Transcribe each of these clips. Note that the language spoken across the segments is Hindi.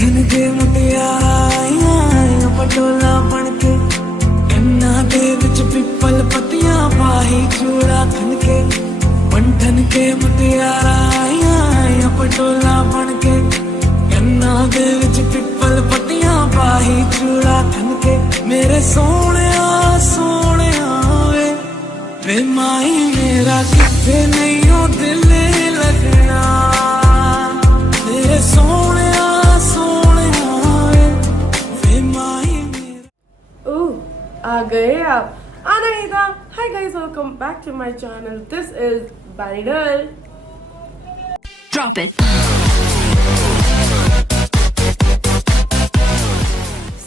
ठन के मुटियारा पटोला बन के कन्ना दे विच पिपल पत्तियां पाही चूड़ा खन के पंठन के मुटियारा पटोला बन के कन्ना दे विच पिपल पत्तियां पाही चूड़ा खन के मेरे सोने वे माई मेरा किथे नहीं हो दिल लगना तेरे सोने वे माई मेरा। आ गए आप? आना ही था। Hi guys, welcome back to my channel. This is Bari girl. Drop it.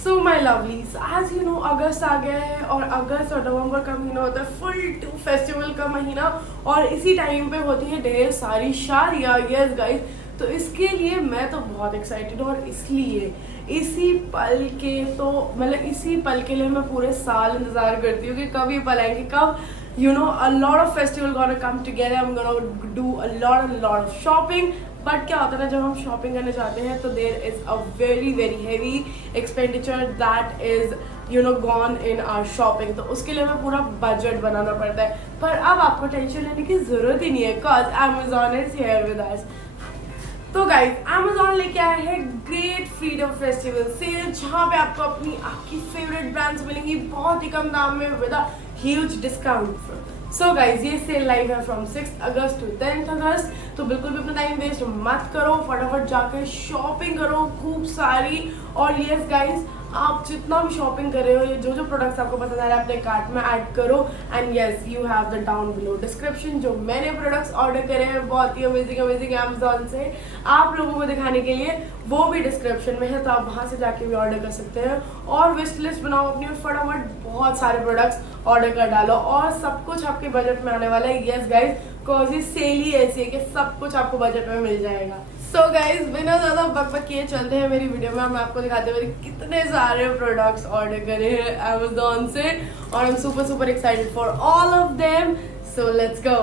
So my lovelies, as you know, अगस्त आ गया है और अगस्त और नवंबर का महीना होता है फुल टू फेस्टिवल का महीना और इसी टाइम पे होती है ढेर सारी शादियाँ। यस गाइस, तो इसके लिए मैं तो बहुत एक्साइटेड हूँ और इसलिए इसी पल के लिए मैं पूरे साल इंतजार करती हूँ कि कब ये पल आएंगे, कब a lot of festival gonna come together. I'm gonna do a lot of shopping. But क्या होता है ना, जब हम शॉपिंग करने जाते हैं तो there is a very heavy expenditure that is gone in our shopping. तो उसके लिए हमें पूरा बजट बनाना पड़ता है, पर अब आपको टेंशन लेने की जरूरत ही नहीं है, because Amazon is here with us. तो गाइस, Amazon लेके आया है ग्रेट फ्रीडम फेस्टिवल सेल, जहाँ पे आपकी फेवरेट ब्रांड्स मिलेंगी बहुत ही कम दाम में with a huge discount. So guys, ये सेल लाइव है फ्रॉम 6 अगस्त टू 10 अगस्त। तो बिल्कुल भी अपना टाइम वेस्ट मत करो, फटाफट जाकर शॉपिंग करो खूब सारी। और यस गाइज, आप जितना भी शॉपिंग कर रहे हो, ये जो प्रोडक्ट्स आपको पसंद आ रहा है अपने कार्ट में ऐड करो। And yes, you have the down below description. जो मैंने प्रोडक्ट्स ऑर्डर करे हैं बहुत ही अमेजिंग Amazon से आप लोगों को दिखाने के लिए, वो भी डिस्क्रिप्शन में है, तो आप वहां से जाके भी ऑर्डर कर सकते हैं। और विश लिस्ट बनाओ अपनी और फटाफट बहुत सारे प्रोडक्ट्स ऑर्डर कर डालो और सब कुछ आपके बजट में आने वाला है। यस गाइज, बिकॉज ये सेल ही ऐसी है कि सब कुछ आपको बजट में मिल जाएगा। सो गाइज, बिना ज्यादा बकबक किए चलते हैं मेरी वीडियो में। मैं आपको दिखाते हैं मैंने कितने सारे प्रोडक्ट्स ऑर्डर करे हैं Amazon से और I am super excited for all of them. So let's go.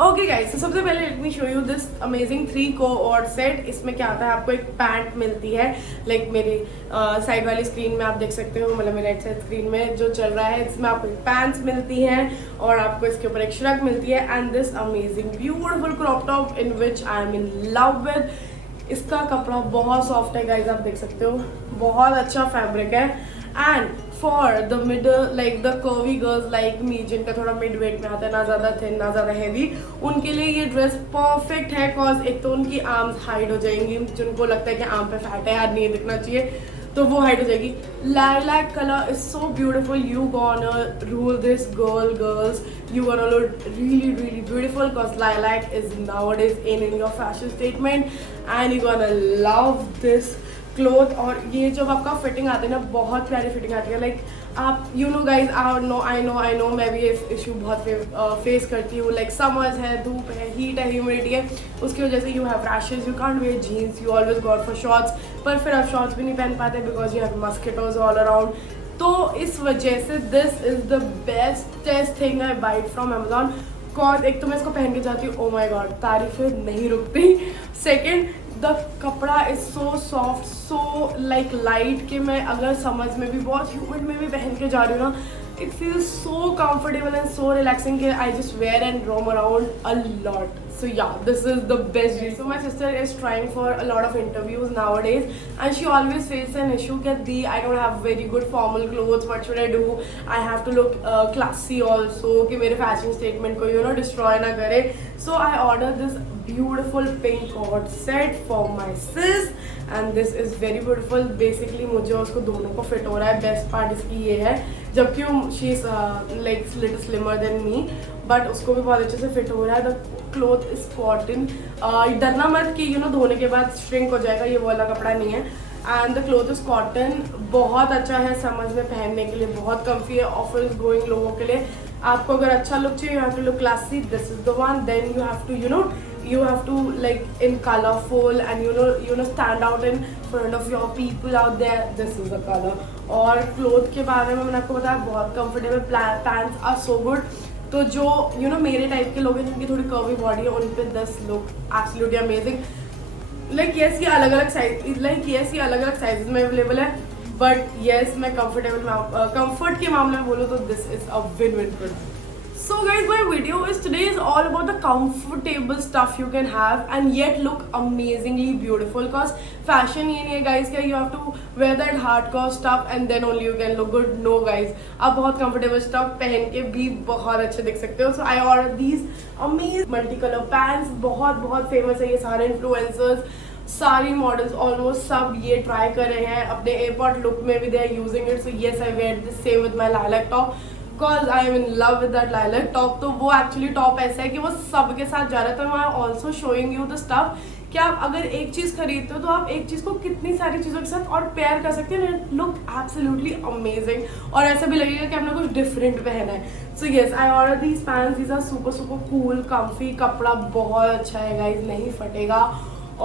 Okay guys, तो सबसे पहले let me show you this amazing 3 co-ord set. इसमें क्या आता है, आपको एक पैंट मिलती है, लाइक मेरी साइड वाली स्क्रीन में आप देख सकते हो, मतलब मेरे राइट साइड स्क्रीन में जो चल रहा है, इसमें आपको पैंट्स मिलती हैं और आपको इसके ऊपर एक श्रग मिलती है and this amazing beautiful crop top in which I am in love with. इसका कपड़ा बहुत सॉफ्ट है गाइज, आप देख सकते हो, बहुत अच्छा फैब्रिक है। And for the middle like the curvy girls like me, जिनका थोड़ा मिड वेट में आता है, ना ज्यादा थिन ना ज्यादा हैवी, उनके लिए ये ड्रेस परफेक्ट है। कॉज एक तो उनकी आर्म्स हाइड हो जाएंगी, जिनको लगता है कि आर्म पे फैट है यार नहीं दिखना चाहिए, तो वो हाइड हो जाएगी। Lilac colour is so beautiful, you gonna rule this girls, you gonna look really beautiful because lilac is nowadays in your fashion statement and you gonna love this cloth. और ये जब आपका फिटिंग आती है ना, बहुत प्यारी फिटिंग आती है। लाइक आप गाइज, आई नो मैं भी ये इशू बहुत फेस करती हूँ। लाइक समर्स है, धूप है, हीट है, ह्यूमिडिटी है, उसकी वजह से you have rashes, you can't where jeans, you always got for shorts, पर फिर आप शॉर्ट्स भी नहीं पहन पाते because you have mosquitoes all around. तो इस वजह से this is the bestest thing I bite from Amazon। Cause एक तो मैं इसको पहन के जाती हूँ, ओ माई गॉड, तारीफें नहीं रुकती। सेकेंड, द कपड़ा is so soft, so like light, कि मैं अगर समझ में भी बहुत ह्यूमिड में भी पहन के जा रही हूँ ना, it feels so comfortable and so relaxing that I just wear and roam around a lot. So yeah, this is the best. So my sister is trying for a lot of interviews nowadays and she always faces an issue that I don't have very good formal clothes. What should I do? I have to look classy also कि मेरे fashion statement को destroy ना करे. So I ordered this beautiful pink cord set for my sis and this is very beautiful. Basically मुझे उसको दोनों को fit हो रहा है. Best part इसकी ये है, जबकि she is like little slimmer than me, but उसको भी बहुत अच्छे से fit हो रहा है. The cloth is cotton. डरना मत कि धोने के बाद shrink हो जाएगा, ये वाला कपड़ा नहीं है. And the cloth is cotton, बहुत अच्छा है समझ में पहनने के लिए, बहुत कम्फी है ऑफिस गोइंग लोगों के लिए. आपको अगर अच्छा लुक चाहिए, you have to look classy, this is the one. Then you have to like in colorful and stand out in front of your people out there. This is the color. और क्लोथ के बारे में मैंने आपको बताया बहुत comfortable, pants are so good. तो जो मेरे टाइप के लोग हैं जिनकी थोड़ी कर्वी बॉडी है, उन पे this look absolutely amazing. Like yes ये अलग अलग साइजेस में अवेलेबल है, बट यस मैं कंफर्ट के मामले में बोलूँ तो this is a win win product. So guys, my video today is all about the comfortable stuff you can have and yet look amazingly beautiful. Cause fashion ये नहीं है guys कि you have to wear that hardcore stuff and then only you can look good. No guys, आप बहुत comfortable stuff पहन के भी बहुत अच्छे दिख सकते हो. So I ordered these amazing multicolor pants. बहुत famous है ये सारे influencers. सारी मॉडल्स ऑलमोस्ट सब ये ट्राई कर रहे हैं अपने एयरपोर्ट लुक में भी. They are using it. So yes I wear this same with my lilac top because I am in love with that lilac top. तो वो एक्चुअली टॉप ऐसा है कि वो सबके साथ जा रहा था. I am also showing you the stuff कि आप अगर एक चीज खरीदते हो तो आप एक चीज को कितनी सारी चीजों के साथ और पेयर कर सकते हैं. लुक एब्सोल्युटली अमेजिंग और ऐसा भी लगेगा कि आपने कुछ डिफरेंट पहना है. So yes I order these pants. These are super cool comfy. कपड़ा बहुत अच्छा है गाइज, नहीं फटेगा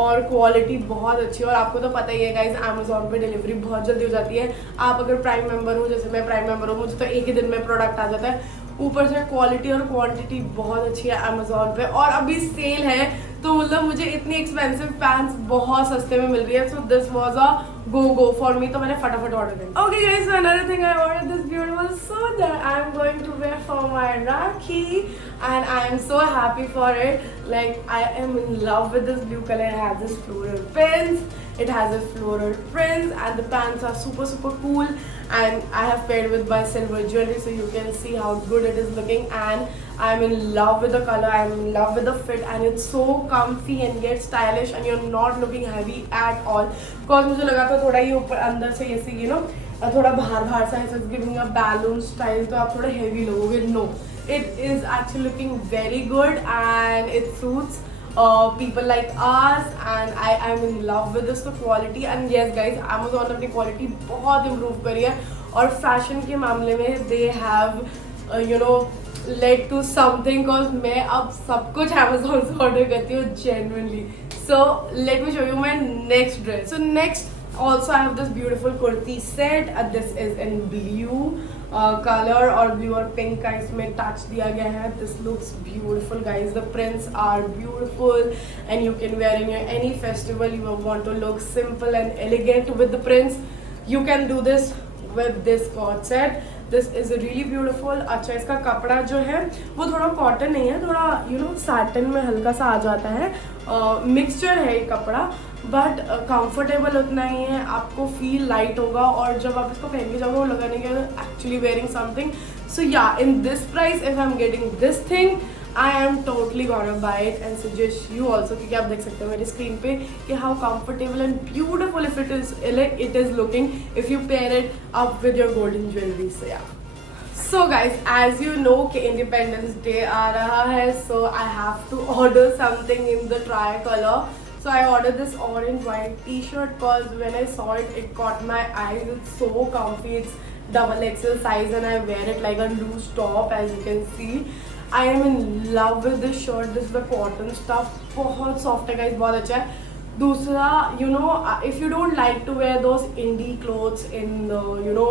और क्वालिटी बहुत अच्छी है. और आपको तो पता ही है गाइज अमेजोन पे डिलीवरी बहुत जल्दी हो जाती है. आप अगर प्राइम मेंबर हो, जैसे मैं प्राइम मेंबर हूँ, मुझे तो एक ही दिन में प्रोडक्ट आ जाता है. ऊपर से क्वालिटी और क्वांटिटी बहुत अच्छी है अमेजोन पे. और अभी सेल है तो मतलब मुझे इतनी एक्सपेंसिव पैंट्स बहुत सस्ते में मिल रही है. So this was a go for me. तो मैंने फटाफट ऑर्डर कर. Okay guys, so another thing I order this beautiful suit that I am going to wear for my Rakhi and I am so happy for it. Like I am in love with this blue color. It has this floral prints. It has a floral prints and the pants are super cool. And I have paired with my silver jewelry, so you can see how good it is looking. And I am in love with the color. I am in love with the fit, and it's so comfy and get stylish, and you're not looking heavy at all. Because मुझे लगा था थोड़ा ये ऊपर अंदर से ऐसे you know थोड़ा बाहर सा ऐसे giving a balloon style, तो आप थोड़ा heavy लगोगे. No. It is actually looking very good and it suits people like us and I am in love with this quality. And yes guys, Amazon अपनी quality बहुत improve करी है और fashion के मामले में they have you know led to something. cause मैं अब सब कुछ Amazon से order करती हूँ genuinely. So let me show you my next dress. So next also I have this beautiful kurti set. This is in blue color और blue और pink का इसमें touch दिया गया है. This looks beautiful guys. The prints are beautiful and you can wear in your any festival. You want to look simple and elegant with the prints. You can do this with this coat set. This is really beautiful. अच्छा इसका कपड़ा जो है वो थोड़ा कॉटन नहीं है, थोड़ा you know साटन में हल्का सा आ जाता है. मिक्सचर है ये कपड़ा बट कंफर्टेबल उतना ही है. आपको फील लाइट होगा और जब आप इसको पहन के जाओगे वो लगा नहीं कि actually wearing something. So ya in this price if I am getting this thing I am totally gonna buy it and suggest you also. क्योंकि आप देख सकते हो मेरी स्क्रीन पे कि how comfortable and beautiful it is looking if you pair it up with your golden jewellery. So ya So guys, as you know कि Independence Day आ रहा है, so I have to order something in the tricolor. So I ordered this orange white t-shirt because when I saw it, it caught my eyes. It's so comfy. It's double XL size and I wear it like a loose top as you can see. I am in love with this shirt. This is the cotton stuff. बहुत soft है guys, बहुत अच्छा है. दूसरा you know if you don't like to wear those indie clothes in you know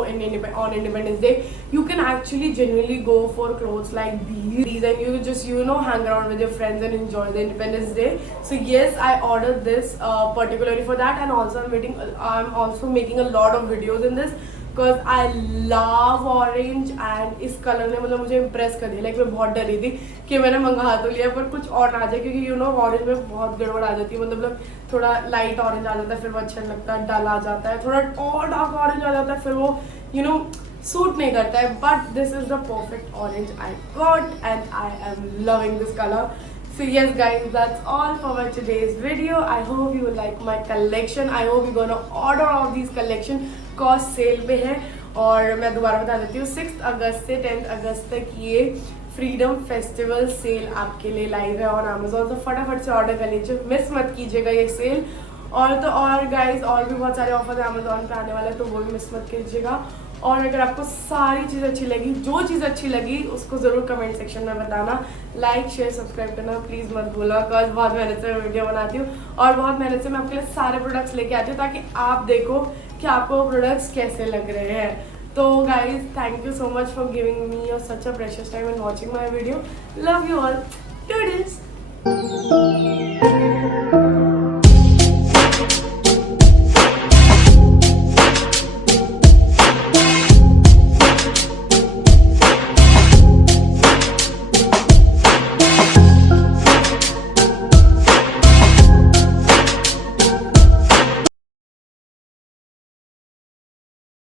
on Independence Day, you can actually genuinely go for clothes like these and you just you know hang around with your friends and enjoy the Independence Day. So yes, I ordered this particularly for that. And also I'm also making a lot of videos in this because I love orange and इस कलर ने मतलब मुझे impress कर दिया. Like मैं बहुत डरी थी कि मैंने मंगा तो लिया पर कुछ और ना आ जाए क्योंकि you know orange में बहुत गड़बड़ आ जाती है. मतलब थोड़ा लाइट ऑरेंज आ जाता है फिर वो अच्छा नहीं लगता, डल आ जाता है, थोड़ा और डार्क ऑरेंज आ जाता है फिर वो you know सूट नहीं करता है. But this is the perfect orange I got and I am loving this colour. So yes guys, that's all for my today's video. I hope you like my collection. I hope you're gonna order all these collection cause sale पे है. और मैं दोबारा बता देती हूँ 6 अगस्त से 10 अगस्त तक ये फ्रीडम फेस्टिवल सेल आपके लिए लाइव है ऑन Amazon. तो फटाफट से ऑर्डर कर लीजिए, मिस मत कीजिएगा ये सेल. और तो और गाइज और भी बहुत सारे ऑफर Amazon पे आने वाले हैं तो वो भी मिस मत कीजिएगा. और अगर आपको सारी चीज़ अच्छी लगी, जो चीज़ अच्छी लगी उसको ज़रूर कमेंट सेक्शन में बताना. लाइक शेयर सब्सक्राइब करना प्लीज़ मत भूलना बिकॉज बहुत मेहनत से मैं वीडियो बनाती हूँ और बहुत मेहनत से मैं आपके लिए सारे प्रोडक्ट्स लेके आती हूँ ताकि आप देखो कि आपको प्रोडक्ट्स कैसे लग रहे हैं. तो guys thank you so much for giving me your such a precious time and watching my video. Love you all. Toodles.